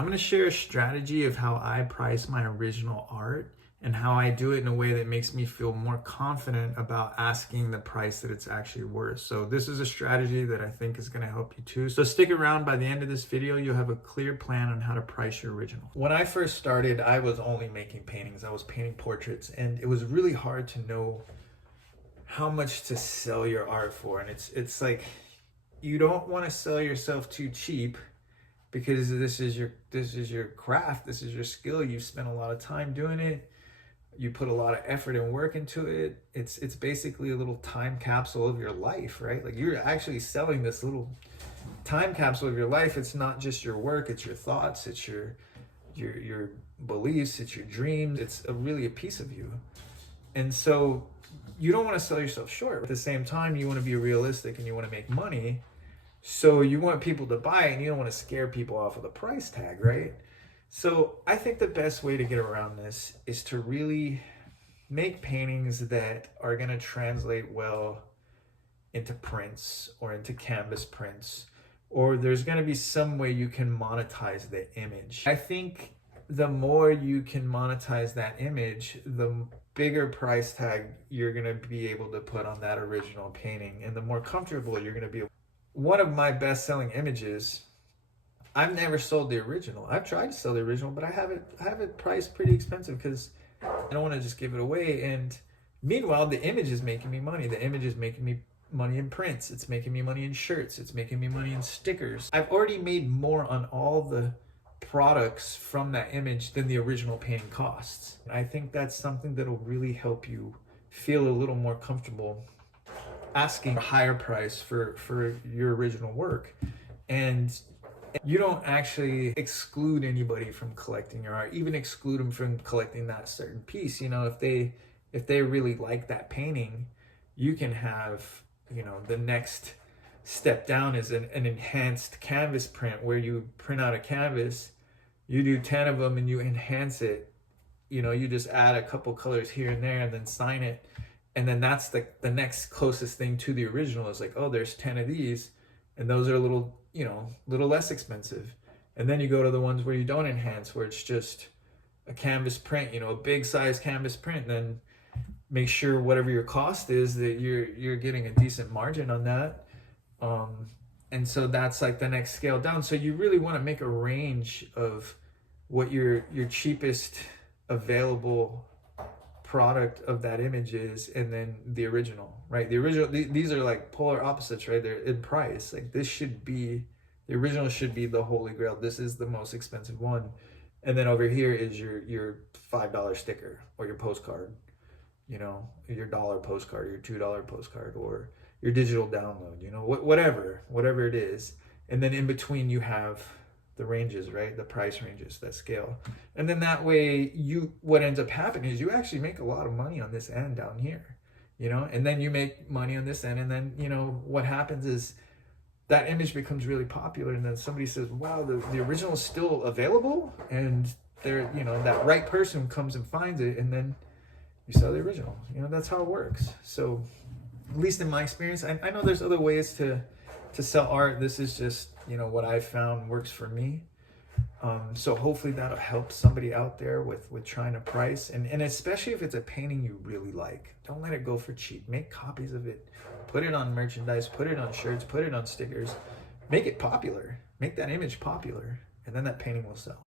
I'm going to share a strategy of how I price my original art and how I do it in a way that makes me feel more confident about asking the price that it's actually worth. So this is a strategy that I think is going to help you too. So stick around. By the end of this video, you'll have a clear plan on how to price your original. When I first started, I was only making paintings. I was painting portraits, and it was really hard to know how much to sell your art for. And it's like, you don't want to sell yourself too cheap, because this is your craft, this is your skill. You've spent a lot of time doing it. You put a lot of effort and work into it. It's basically a little time capsule of your life, right? Like, you're actually selling this little time capsule of your life. It's not just your work, it's your thoughts, it's your beliefs, it's your dreams. It's really a piece of you. And so you don't want to sell yourself short. At the same time, you want to be realistic and you want to make money. So you want people to buy it, and you don't want to scare people off with a price tag, right? So I think the best way to get around this is to really make paintings that are going to translate well into prints or into canvas prints, or there's going to be some way you can monetize the image. I think the more you can monetize that image, the bigger price tag you're going to be able to put on that original painting, and the more comfortable you're going to be. One of my best-selling images, I've never sold the original. I've tried to sell the original, but I have it priced pretty expensive because I don't want to just give it away. And meanwhile, the image is making me money. The image is making me money in prints. It's making me money in shirts. It's making me money in stickers. I've already made more on all the products from that image than the original painting costs. I think that's something that'll really help you feel a little more comfortable asking a higher price for your original work. And you don't actually exclude anybody from collecting your art, even exclude them from collecting that certain piece. You know, if they really like that painting, you can have, you know, the next step down is an enhanced canvas print, where you print out a canvas, you do 10 of them and you enhance it. You know, you just add a couple colors here and there and then sign it. And then that's the next closest thing to the original, is like, oh, there's 10 of these, and those are a little, you know, little less expensive. And then you go to the ones where you don't enhance, where it's just a canvas print, you know, a big size canvas print. And then make sure whatever your cost is, that you're getting a decent margin on that. And so that's like the next scale down. So you really want to make a range of what your cheapest available product of that image is, and then the original, right? The original, these are like polar opposites, right? They're in price. Like, this should be, the original should be the holy grail. This is the most expensive one. And then over here is your $5 sticker, or your postcard, you know, your $1 postcard, your $2 postcard, or your digital download, you know, whatever it is. And then in between you have the ranges, right? The price ranges that scale. And then that way, what ends up happening is you actually make a lot of money on this end down here, you know, and then you make money on this end. And then, you know, what happens is that image becomes really popular. And then somebody says, wow, the original is still available. And they're, you know, that right person comes and finds it, and then you sell the original. You know, that's how it works. So at least in my experience, I know there's other ways to sell art. This is just, you know, what I've found works for me. So hopefully that'll help somebody out there with trying to price, and especially if it's a painting you really like. Don't let it go for cheap. Make copies of it, put it on merchandise, put it on shirts, put it on stickers, make it popular, make that image popular, and then that painting will sell.